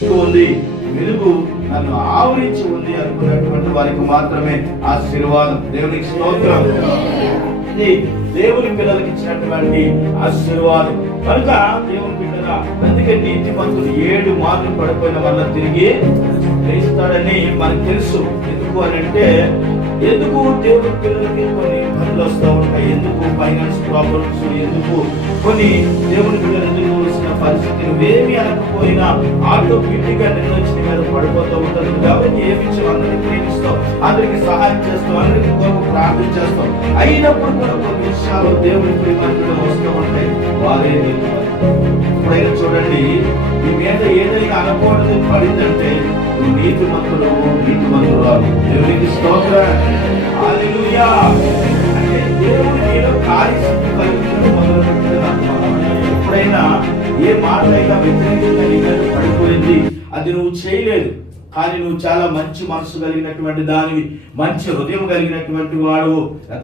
ఉంది, వెలుగు నన్ను ఆవరించి ఉంది అనుకున్నటువంటి వారికి మాత్రమే ఆశీర్వాదం. దేవునికి స్తోత్రం. ఇది దేవుని పిల్లలకి ఇచ్చినటువంటి ఆశీర్వాదం. కనుక దేవుని బిడ్డగా, అందుకే నీతిమంతుడు 7 మార్లు పడిపోయిన వల్ల తిరిగి లేస్తాడని మనకు తెలుసు. ఎందుకు అని అంటే, ఎందుకు దేవుని పిల్లలకి కొన్ని ఇబ్బందులు వస్తూ ఉంటాయి, ఎందుకు ఫైనాన్స్ ప్రాబ్లమ్స్, ఎందుకు కొన్ని దేవుని పిల్లలు ఎదుర్కోవాల్సిన పరిస్థితి నువ్వేమి అనకపోయినా ఆటోమేటిక్ గా నిర్ణయించిన మీద పడిపోతూ ఉంటారు. ఎవరికి ఏమి ఇచ్చావు, అందరికీ ప్రేమిస్తావు, అందరికి సహాయం చేస్తావు, అందరికి కొరకు ప్రార్థన చేస్తావు. అయినప్పుడు కూడా కొన్ని విషయాలు దేవుని ప్రేమలో వస్తూ ఉంటాయి. వారే ఎప్పుడైనా చూడండి, మీ మీద ఏదైనా అనకూడదు పడిందంటే నువ్వు నీతిమంతురాలు. దేవునికి స్తోత్రం. హల్లెలూయా. అంటే దేవుని నీలో కార్యసిద్ధి కలిగించడం మొదలుపెట్టిన ఎప్పుడైనా ఏ మాట అయినా వ్యతిరేకంగా నీ మీద పడిపోయింది, అది నువ్వు చేయలేదు, కానీ నువ్వు చాలా మంచి మనసు కలిగినటువంటి దానివి, మంచి హృదయం కలిగినటువంటి వాడు.